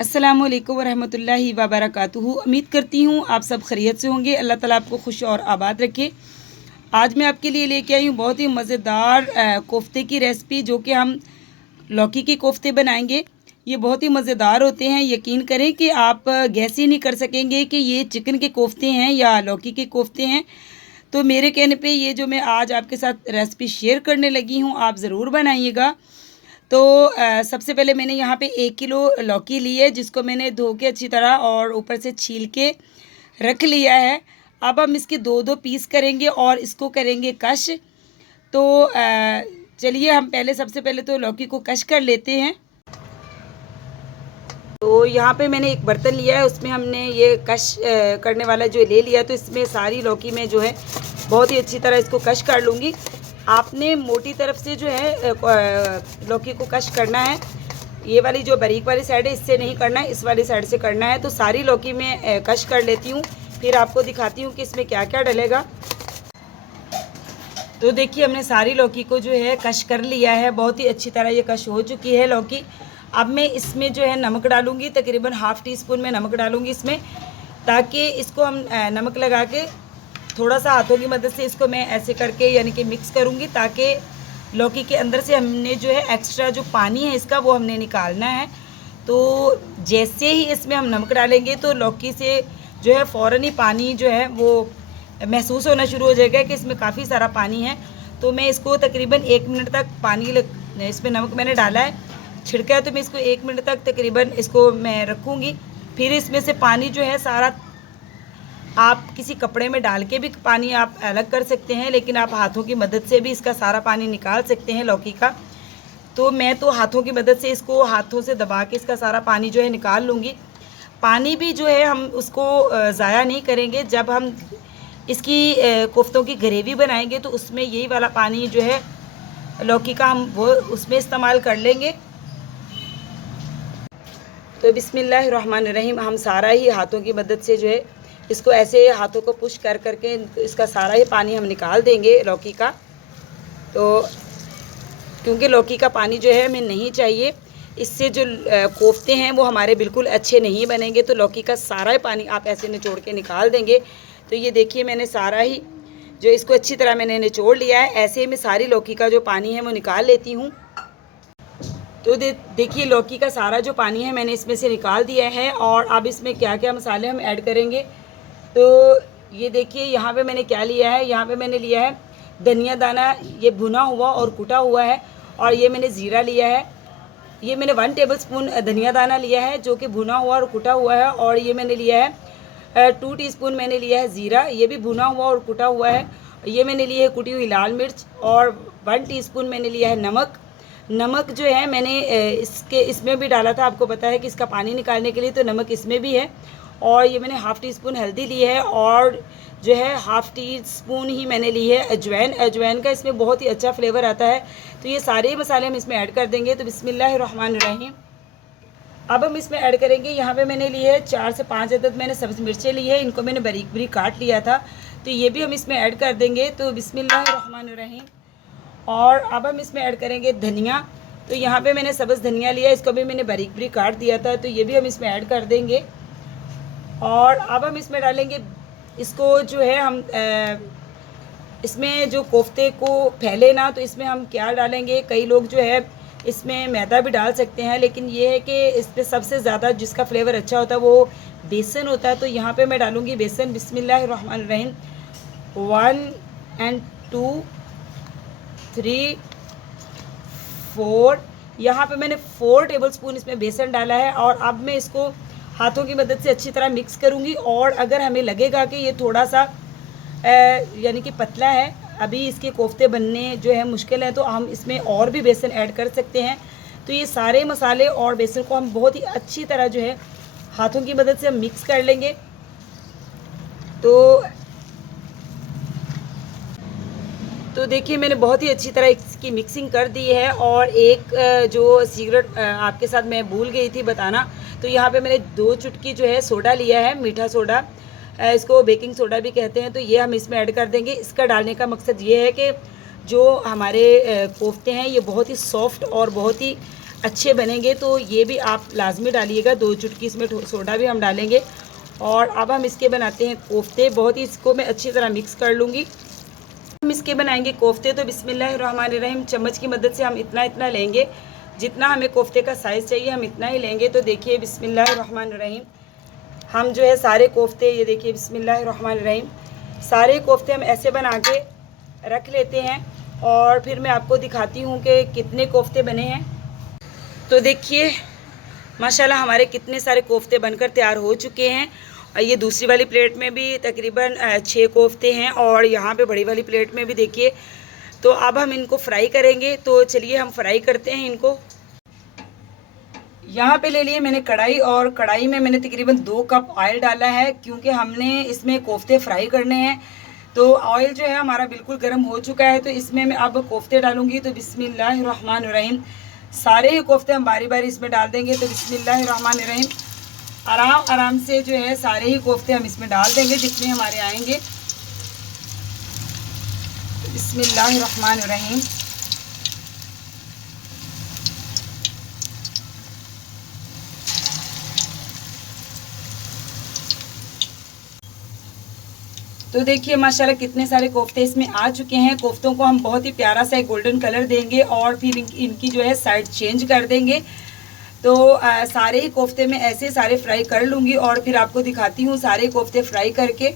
अस्सलामु अलैकुम वरहमतुल्लाहि वबरकातुहू। उम्मीद करती हूँ आप सब खैरियत से होंगे। अल्लाह ताला आपको खुश और आबाद रखे। आज मैं आपके लिए लेके आई हूँ बहुत ही मज़ेदार कोफ्ते की रेसिपी, जो कि हम लौकी के कोफ्ते बनाएंगे। ये बहुत ही मज़ेदार होते हैं। यकीन करें कि आप गैस ही नहीं कर सकेंगे कि ये चिकन के कोफ्ते हैं या लौकी के कोफ्ते हैं। तो मेरे कहने पे ये जो मैं आज आपके साथ रेसिपी शेयर करने लगी हूँ, आप ज़रूर बनाइएगा। तो सबसे पहले मैंने यहाँ पे 1 किलो लौकी ली है, जिसको मैंने धो के अच्छी तरह और ऊपर से छील के रख लिया है। अब हम इसके दो दो पीस करेंगे और इसको करेंगे कश। तो चलिए हम सबसे पहले तो लौकी को कश कर लेते हैं। तो यहाँ पे मैंने एक बर्तन लिया है, उसमें हमने ये कश करने वाला जो ले लिया। तो इसमें सारी लौकी में जो है बहुत ही अच्छी तरह इसको कश कर लूँगी। आपने मोटी तरफ से जो है लौकी को कश करना है। ये वाली जो बारीक वाली साइड है इससे नहीं करना है, इस वाली साइड से करना है। तो सारी लौकी में कश कर लेती हूँ, फिर आपको दिखाती हूँ कि इसमें क्या क्या डलेगा। तो देखिए हमने सारी लौकी को जो है कश कर लिया है, बहुत ही अच्छी तरह ये कश हो चुकी है लौकी। अब मैं इसमें जो है नमक डालूँगी, तकरीबन ½ टी स्पून में नमक डालूँगी इसमें, ताकि इसको हम नमक लगा के थोड़ा सा हाथों की मदद से इसको मैं ऐसे करके यानी कि मिक्स करूँगी, ताकि लौकी के अंदर से हमने जो है एक्स्ट्रा जो पानी है इसका वो हमने निकालना है। तो जैसे ही इसमें हम नमक डालेंगे तो लौकी से जो है फ़ौरन ही पानी जो है वो महसूस होना शुरू हो जाएगा कि इसमें काफ़ी सारा पानी है। तो मैं इसको तकरीबन 1 मिनट तक इसमें नमक मैंने डाला है, छिड़का है, तो मैं इसको 1 मिनट तक तकरीबन इसको मैं रखूँगी। फिर इसमें से पानी जो है सारा आप किसी कपड़े में डाल के भी पानी आप अलग कर सकते हैं, लेकिन आप हाथों की मदद से भी इसका सारा पानी निकाल सकते हैं लौकी का। तो मैं तो हाथों की मदद से इसको हाथों से दबा के इसका सारा पानी जो है निकाल लूँगी। पानी भी जो है हम उसको ज़ाया नहीं करेंगे। जब हम इसकी कोफ्तों की ग्रेवी बनाएंगे तो उसमें यही वाला पानी जो है लौकी का हम वो उसमें इस्तेमाल कर लेंगे। तो बिस्मिल्लाहिर्रहमानिर्रहीम हम सारा ही हाथों की मदद से जो है इसको ऐसे हाथों को पुश कर करके इसका सारा ही पानी हम निकाल देंगे लौकी का। तो क्योंकि लौकी का पानी जो है हमें नहीं चाहिए, इससे जो कोफ्ते हैं वो हमारे बिल्कुल अच्छे नहीं बनेंगे। तो लौकी का सारा ही पानी आप ऐसे निचोड़ के निकाल देंगे। तो ये देखिए मैंने सारा ही जो इसको अच्छी तरह मैंने निचोड़ लिया है। ऐसे ही मैं सारी लौकी का जो पानी है वो निकाल लेती हूँ। तो देखिए लौकी का सारा जो पानी है मैंने इसमें से निकाल दिया है। और अब इसमें क्या क्या मसाले हम ऐड करेंगे, तो ये देखिए यहाँ पे मैंने क्या लिया है। यहाँ पे मैंने लिया है धनिया दाना, ये भुना हुआ और कुटा हुआ है। और ये मैंने ज़ीरा लिया है, ये मैंने 1 टेबलस्पून धनिया दाना लिया है जो कि भुना हुआ और कुटा हुआ है। और ये मैंने लिया है 2 टीस्पून मैंने लिया है ज़ीरा, ये भी भुना हुआ और कुटा हुआ है। ये मैंने ली है कुटी हुई लाल मिर्च, और 1 टीस्पून मैंने लिया है नमक। नमक जो है मैंने इसमें भी डाला था, आपको पता है कि इसका पानी निकालने के लिए, तो नमक इसमें भी है। और ये मैंने ½ टी स्पून हल्दी ली है, और जो है ½ टी स्पून ही मैंने ली है अजवाइन। अजवाइन का इसमें बहुत ही अच्छा फ्लेवर आता है। तो ये सारे मसाले हम इसमें ऐड कर देंगे। तो बिस्मिल्लाहिर्रहमानिर्रहीम अब हम इसमें ऐड करेंगे। यहाँ पे मैंने ली है 4 से 5 अदद मैंने सब्ज़ मिर्चें ली है, इनको मैंने बारीक बारीक काट लिया था। तो ये भी हम इसमें ऐड कर देंगे। तो बिस्मिल्लाहिर्रहमानिर्रहीम और अब हम इसमें ऐड करेंगे धनिया। तो यहाँ पे मैंने सब्ज़ धनिया लिया, इसको भी मैंने बारीक बारीक काट दिया था। तो ये भी हम इसमें ऐड कर देंगे। और अब हम इसमें डालेंगे इसको जो है हम इसमें जो कोफ्ते को फैले ना, तो इसमें हम क्या डालेंगे, कई लोग जो है इसमें मैदा भी डाल सकते हैं, लेकिन ये है कि इस पर सबसे ज़्यादा जिसका फ्लेवर अच्छा होता है वो बेसन होता है। तो यहाँ पे मैं डालूँगी बेसन। बिस्मिल्लाहिर्रहमानिर्रहीम 1 and 2 3 4 यहाँ पे मैंने 4 टेबलस्पून इसमें बेसन डाला है। और अब मैं इसको हाथों की मदद से अच्छी तरह मिक्स करूँगी। और अगर हमें लगेगा कि ये थोड़ा सा यानी कि पतला है, अभी इसके कोफ्ते बनने जो है मुश्किल है, तो हम इसमें और भी बेसन ऐड कर सकते हैं। तो ये सारे मसाले और बेसन को हम बहुत ही अच्छी तरह जो है हाथों की मदद से हम मिक्स कर लेंगे। तो देखिए मैंने बहुत ही अच्छी तरह इसकी मिक्सिंग कर दी है। और एक जो सीक्रेट आपके साथ मैं भूल गई थी बताना, तो यहाँ पे मैंने 2 चुटकी जो है सोडा लिया है, मीठा सोडा, इसको बेकिंग सोडा भी कहते हैं। तो ये हम इसमें ऐड कर देंगे। इसका डालने का मकसद ये है कि जो हमारे कोफ्ते हैं ये बहुत ही सॉफ्ट और बहुत ही अच्छे बनेंगे। तो ये भी आप लाजमी डालिएगा, 2 चुटकी इसमें सोडा भी हम डालेंगे। और अब हम इसके बनाते हैं कोफ्ते। बहुत ही इसको मैं अच्छी तरह मिक्स कर लूँगी। हम इसके बनाएंगे कोफ्ते। तो बिस्मिल्लाहिर्रहमानिर्रहीम, चम्मच की मदद से हम इतना इतना लेंगे, जितना हमें कोफ्ते का साइज़ चाहिए हम इतना ही लेंगे। तो देखिए बिस्मिल्लाहिर्रहमानिर्रहीम, हम जो है सारे कोफ्ते, ये देखिए बिस्मिल्लाहिर्रहमानिर्रहीम, सारे कोफ्ते हम ऐसे बना के रख लेते हैं। और फिर मैं आपको दिखाती हूँ कि कितने कोफ्ते बने हैं। तो देखिए माशाल्लाह हमारे कितने सारे कोफ्ते बनकर तैयार हो चुके हैं। और ये दूसरी वाली प्लेट में भी तकरीबन 6 कोफ्ते हैं, और यहाँ पे बड़ी वाली प्लेट में भी देखिए। तो अब हम इनको फ्राई करेंगे। तो चलिए हम फ्राई करते हैं इनको। यहाँ पे ले लिए मैंने कढ़ाई, और कढ़ाई में मैंने तकरीबन 2 कप ऑयल डाला है, क्योंकि हमने इसमें कोफ्ते फ्राई करने हैं। तो ऑयल जो है हमारा बिल्कुल गर्म हो चुका है। तो इसमें मैं अब कोफ्ते डालूँगी। तो बिस्मिल्लाहिर्रहमानिर्रहीम, सारे ही कोफ्ते हम बारी बारी इसमें डाल देंगे। तो बिस्मिल्लाहिर्रहमानिर्रहीम, आराम आराम से जो है सारे ही कोफ्ते हम इसमें डाल देंगे जितने हमारे आएंगे। तो बिस्मिल्लाहिर्रहमानिर्रहीम, तो देखिए माशाल्लाह कितने सारे कोफ्ते इसमें आ चुके हैं। कोफ्तों को हम बहुत ही प्यारा सा एक गोल्डन कलर देंगे, और फिर इनकी जो है साइड चेंज कर देंगे। तो सारे ही कोफ्ते में ऐसे सारे फ्राई कर लूँगी, और फिर आपको दिखाती हूँ सारे कोफ्ते फ्राई करके।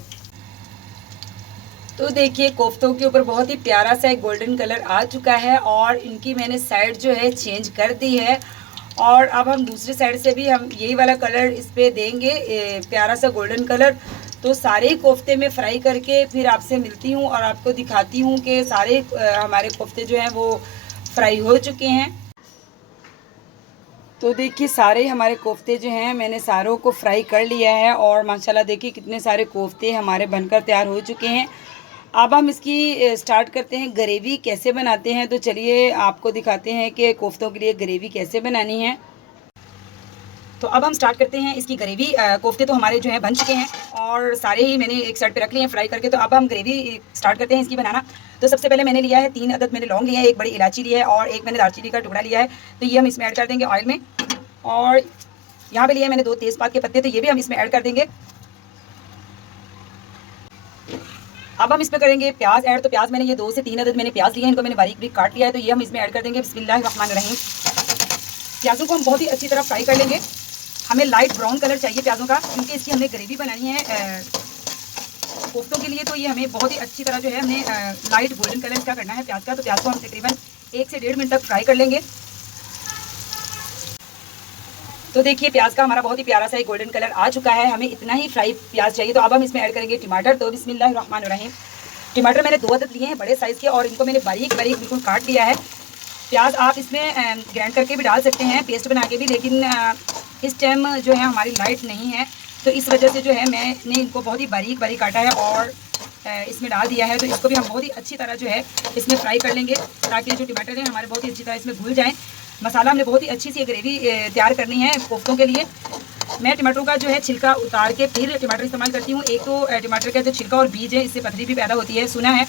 तो देखिए कोफ्तों के ऊपर बहुत ही प्यारा सा एक गोल्डन कलर आ चुका है, और इनकी मैंने साइड जो है चेंज कर दी है। और अब हम दूसरी साइड से भी हम यही वाला कलर इस पर देंगे, प्यारा सा गोल्डन कलर। तो सारे ही कोफ्ते में फ्राई करके फिर आपसे मिलती हूँ और आपको दिखाती हूँ कि सारे हमारे कोफ्ते जो हैं वो फ्राई हो चुके हैं। तो देखिए सारे हमारे कोफ्ते जो हैं मैंने सारों को फ्राई कर लिया है, और माशाल्लाह देखिए कितने सारे कोफ्ते हमारे बनकर तैयार हो चुके हैं। अब हम इसकी स्टार्ट करते हैं ग्रेवी कैसे बनाते हैं। तो चलिए आपको दिखाते हैं कि कोफ्तों के लिए ग्रेवी कैसे बनानी है। तो अब हम स्टार्ट करते हैं इसकी ग्रेवी। कोफ्ते तो हमारे जो है बन चुके हैं, और सारे ही मैंने एक साइड पे रख लिए हैं फ्राई करके। तो अब हम ग्रेवी स्टार्ट करते हैं इसकी बनाना। तो सबसे पहले मैंने लिया है 3 अदद मैंने लौंग लिया है, 1 बड़ी इलायची लिया है, और 1 मैंने दालचीनी का टुकड़ा लिया है। तो ये हम इसमें ऐड कर देंगे ऑयल में। और यहाँ पे लिया है मैंने 2 तेज़पात के पत्ते, तो ये भी हम इसमें ऐड कर देंगे। अब हम इसमें करेंगे प्याज ऐड। तो प्याज मैंने ये 2 से 3 अदद मैंने प्याज लिए हैं, इनको मैंने बारीक बारीक काट लिया है। तो ये हम इसमें ऐड कर देंगे। बिस्मिल्लाहिर्रहमानिर्रहीम, प्याज़ों को हम बहुत ही अच्छी तरह फ्राई कर लेंगे। हमें लाइट ब्राउन कलर चाहिए प्याज़ों का, क्योंकि इसकी हमने ग्रेवी बनानी है कोफ्तों के लिए। तो ये हमें बहुत ही अच्छी तरह जो है हमने लाइट गोल्डन कलर इसका करना है प्याज का। तो प्याज को हम तकरीबन 1 से 1.5 मिनट तक फ्राई कर लेंगे। तो देखिए प्याज का हमारा बहुत ही प्यारा सा एक गोल्डन कलर आ चुका है, हमें इतना ही फ्राई प्याज चाहिए। तो अब हम इसमें ऐड करेंगे टमाटर। तो बिस्मिल्लाहिर्रहमानिर्रहीम, टमाटर मैंने 2 अदद लिए हैं बड़े साइज़ के, और इनको मैंने बारीक बारीक बिल्कुल काट लिया है। प्याज आप इसमें ग्राइंड करके भी डाल सकते हैं, पेस्ट बना के भी, लेकिन इस टाइम जो है हमारी लाइट नहीं है, तो इस वजह से जो है मैंने इनको बहुत ही बारीक बारीक काटा है और इसमें डाल दिया है। तो इसको भी हम बहुत ही अच्छी तरह जो है इसमें फ्राई कर लेंगे, ताकि जो टमाटर हैं हमारे बहुत ही अच्छी तरह इसमें घुल जाएँ। मसाला हमने बहुत ही अच्छी सी ग्रेवी तैयार करनी है कोफ्तों के लिए। मैं टमाटरों का जो है छिलका उतार के फिर टमाटर इस्तेमाल करती हूँ। एक तो टमाटर का जो छिलका और बीज है इससे पथरी भी पैदा होती है, सुना है।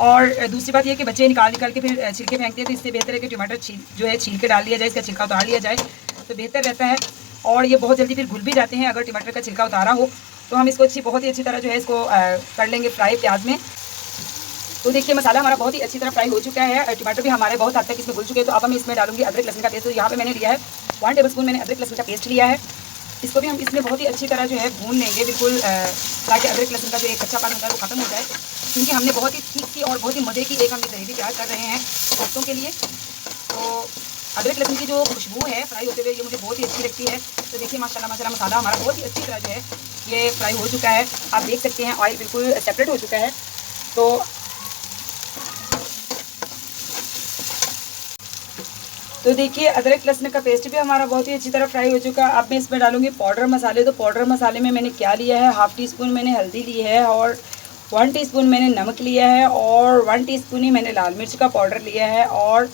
और दूसरी बात यह कि बच्चे निकाल के फिर छिलके फेंकते हैं, तो इससे बेहतर है कि टमाटर जो है छील के डाल दिया जाए, इसका छिलका उतार लिया जाए तो बेहतर रहता है। और ये बहुत जल्दी फिर घुल भी जाते हैं अगर टमाटर का छिलका उतारा हो। तो हम इसको बहुत ही अच्छी तरह जो है इसको कर लेंगे फ्राई प्याज में। तो देखिए मसाला हमारा बहुत ही अच्छी तरह फ्राई हो चुका है, टमाटर भी हमारे बहुत हद तक इसमें घुल चुके हैं। तो अब हम इसमें डालूंगी अदरक लहसुन का पेस्ट। तो यहाँ पे मैंने लिया है 1 टेबलस्पून मैंने अदरक लहसुन का पेस्ट लिया है। इसको भी हम इसमें बहुत ही अच्छी तरह जो है भून लेंगे बिल्कुल, ताकि अदरक लहसुन का जो एक कच्चापन होता है वो खत्म हो जाए, क्योंकि हमने बहुत ही ठीक सी और बहुत ही मज़े की एक हम ग्रेवी तैयार कर रहे हैं कोफ्तों के लिए। तो अदरक लहसुन की जो खुशबू है फ्राई होते हुए ये मुझे बहुत ही अच्छी लगती है। तो देखिए माशाल्लाह माशाल्लाह मसाला हमारा बहुत ही अच्छी तरह जो है ये फ्राई हो चुका है। आप देख सकते हैं ऑयल बिल्कुल सेपरेट हो चुका है। तो देखिए अदरक लहसुन का पेस्ट भी हमारा बहुत ही अच्छी तरह फ्राई हो चुका है। अब मैं इसमें डालूंगी पाउडर मसाले। तो पाउडर मसाले में मैंने क्या लिया है, 1/2 टीस्पून मैंने हल्दी ली है, और 1 टीस्पून मैंने नमक लिया है, और 1 टीस्पून ही मैंने लाल मिर्च का पाउडर लिया है, और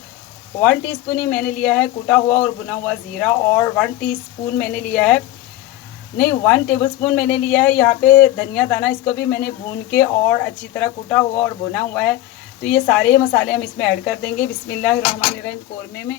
1 टीस्पून ही मैंने लिया है कूटा हुआ और भुना हुआ ज़ीरा, और 1 टीस्पून मैंने लिया है 1 टेबलस्पून मैंने लिया है यहाँ पे धनिया दाना। इसको भी मैंने भून के और अच्छी तरह कूटा हुआ और भुना हुआ है। तो ये सारे मसाले हम इसमें ऐड कर देंगे बिस्मिल्लाहिर्रहमानिर्रहीम कौरमे में।